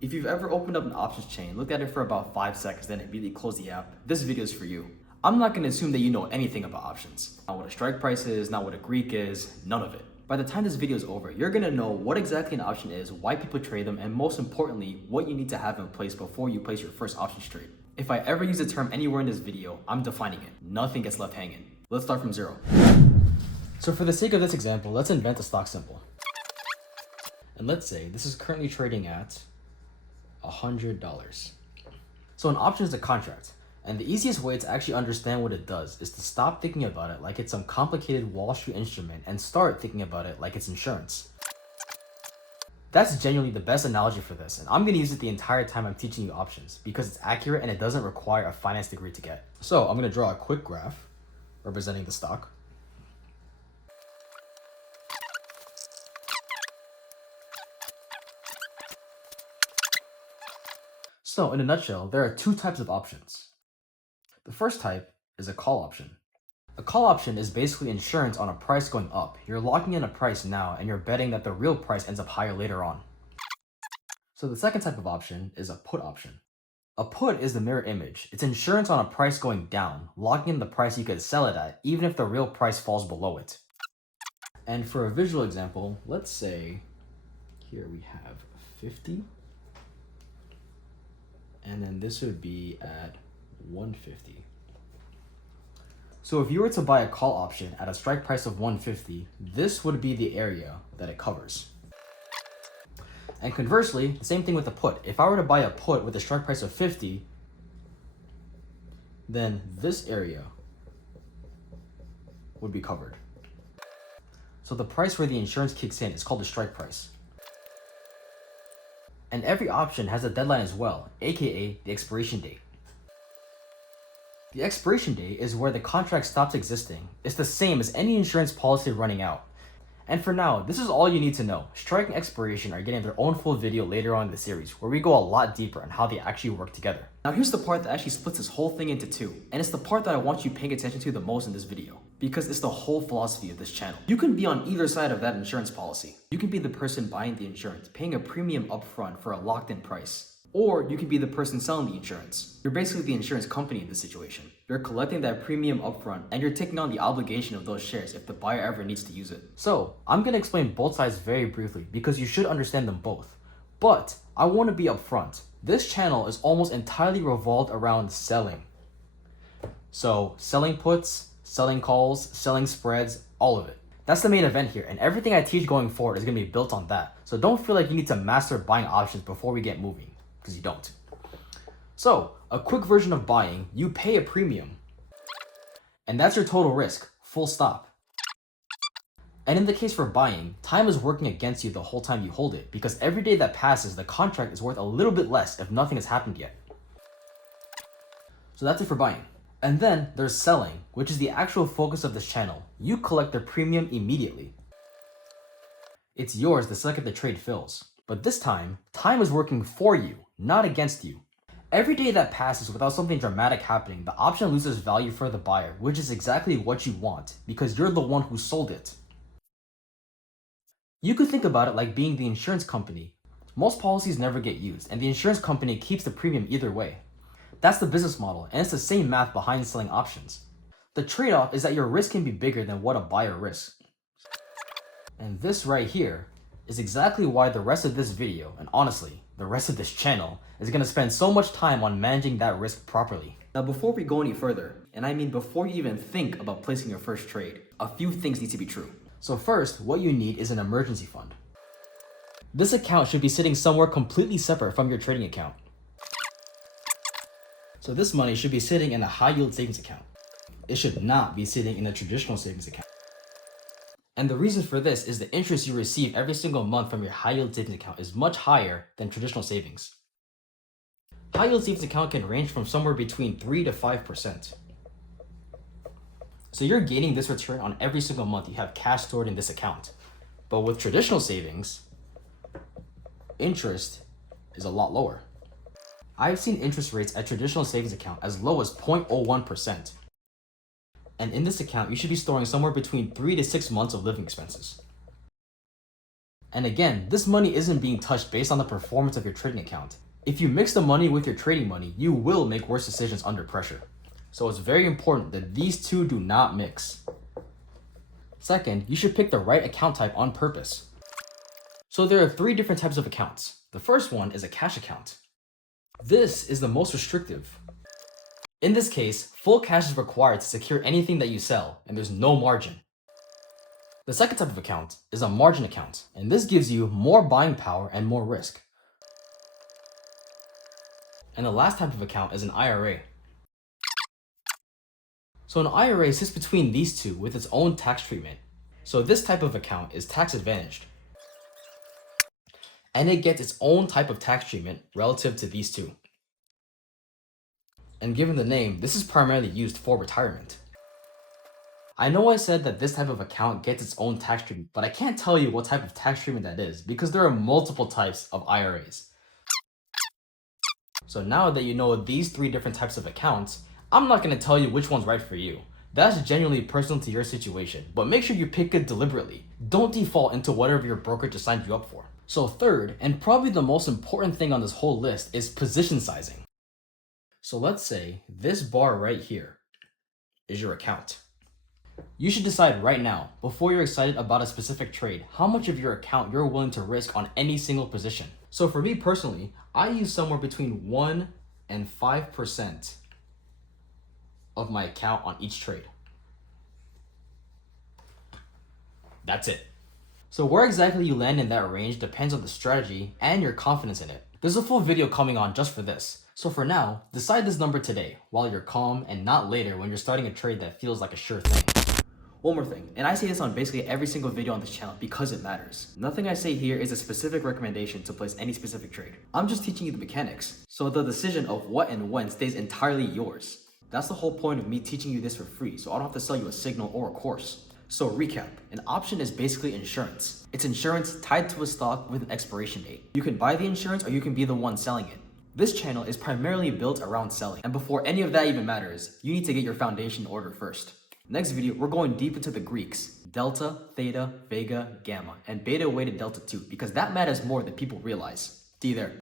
If you've ever opened up an options chain, looked at it for about 5 seconds, then immediately closed the app, this video is for you. I'm not going to assume that you know anything about options. Not what a strike price is, not what a Greek is, none of it. By the time this video is over, you're going to know what exactly an option is, why people trade them, and most importantly, what you need to have in place before you place your first options trade. If I ever use a term anywhere in this video, I'm defining it. Nothing gets left hanging. Let's start from zero. So for the sake of this example, let's invent a stock symbol. And let's say this is currently trading at $100. So an option is a contract. And the easiest way to actually understand what it does is to stop thinking about it like it's some complicated Wall Street instrument and start thinking about it like it's insurance. That's genuinely the best analogy for this, and I'm going to use it the entire time I'm teaching you options because it's accurate and it doesn't require a finance degree to get. So I'm going to draw a quick graph representing the stock. So in a nutshell, there are two types of options. The first type is a call option. A call option is basically insurance on a price going up. You're locking in a price now and you're betting that the real price ends up higher later on. So the second type of option is a put option. A put is the mirror image. It's insurance on a price going down, locking in the price you could sell it at even if the real price falls below it. And for a visual example, let's say here we have 50 and then this would be at 150. So if you were to buy a call option at a strike price of 150, this would be the area that it covers. And conversely, the same thing with a put. If I were to buy a put with a strike price of 50, then this area would be covered. So the price where the insurance kicks in is called the strike price. And every option has a deadline as well, aka the expiration date. The expiration date is where the contract stops existing. It's the same as any insurance policy running out. And for now, this is all you need to know. Strike and expiration are getting their own full video later on in the series, where we go a lot deeper on how they actually work together. Now here's the part that actually splits this whole thing into two, and it's the part that I want you paying attention to the most in this video, because it's the whole philosophy of this channel. You can be on either side of that insurance policy. You can be the person buying the insurance, paying a premium upfront for a locked-in price. Or you can be the person selling the insurance. You're basically the insurance company in this situation. You're collecting that premium upfront and you're taking on the obligation of those shares if the buyer ever needs to use it. So I'm going to explain both sides very briefly because you should understand them both. But I want to be upfront. This channel is almost entirely revolved around selling. So selling puts, selling calls, selling spreads, all of it. That's the main event here, and everything I teach going forward is going to be built on that. So don't feel like you need to master buying options before we get moving. Because you don't. So, a quick version of buying, you pay a premium. And that's your total risk, full stop. And in the case for buying, time is working against you the whole time you hold it, because every day that passes, the contract is worth a little bit less if nothing has happened yet. So that's it for buying. And then there's selling, which is the actual focus of this channel. You collect the premium immediately. It's yours the second the trade fills. But this time is working for you, not against you. Every day that passes without something dramatic happening, the option loses value for the buyer, which is exactly what you want, because you're the one who sold it. You could think about it like being the insurance company. Most policies never get used, and the insurance company keeps the premium either way. That's the business model, and it's the same math behind selling options. The trade-off is that your risk can be bigger than what a buyer risks. And this right here is exactly why the rest of this video, and honestly, the rest of this channel, is going to spend so much time on managing that risk properly. Now before we go any further, and I mean before you even think about placing your first trade, a few things need to be true. So first, what you need is an emergency fund. This account should be sitting somewhere completely separate from your trading account. So this money should be sitting in a high yield savings account. It should not be sitting in a traditional savings account. And the reason for this is the interest you receive every single month from your high yield savings account is much higher than traditional savings. High yield savings account can range from somewhere between 3 to 5%. So you're gaining this return on every single month you have cash stored in this account. But with traditional savings, interest is a lot lower. I've seen interest rates at traditional savings account as low as 0.01%. And in this account, you should be storing somewhere between 3 to 6 months of living expenses. And again, this money isn't being touched based on the performance of your trading account. If you mix the money with your trading money, you will make worse decisions under pressure. So it's very important that these two do not mix. Second, you should pick the right account type on purpose. So there are 3 different types of accounts. The first one is a cash account. This is the most restrictive. In this case, full cash is required to secure anything that you sell, and there's no margin. The second type of account is a margin account, and this gives you more buying power and more risk. And the last type of account is an IRA. So an IRA sits between these two with its own tax treatment. So this type of account is tax advantaged. And it gets its own type of tax treatment relative to these two. And given the name, this is primarily used for retirement. I know I said that this type of account gets its own tax treatment, but I can't tell you what type of tax treatment that is because there are multiple types of IRAs. So now that you know these 3 different types of accounts, I'm not going to tell you which one's right for you. That's genuinely personal to your situation, but make sure you pick it deliberately. Don't default into whatever your broker just signed you up for. So third, and probably the most important thing on this whole list, is position sizing. So let's say this bar right here is your account. You should decide right now, before you're excited about a specific trade, how much of your account you're willing to risk on any single position. So for me personally, I use somewhere between 1 and 5% of my account on each trade. That's it. So where exactly you land in that range depends on the strategy and your confidence in it. There's a full video coming on just for this. So for now, decide this number today while you're calm and not later when you're starting a trade that feels like a sure thing. One more thing, and I say this on basically every single video on this channel because it matters. Nothing I say here is a specific recommendation to place any specific trade. I'm just teaching you the mechanics, so the decision of what and when stays entirely yours. That's the whole point of me teaching you this for free, so I don't have to sell you a signal or a course. So recap, an option is basically insurance. It's insurance tied to a stock with an expiration date. You can buy the insurance or you can be the one selling it. This channel is primarily built around selling, and before any of that even matters, you need to get your foundation in order first. Next video, we're going deep into the Greeks, delta, theta, vega, gamma, and beta weighted delta too, because that matters more than people realize. See you there.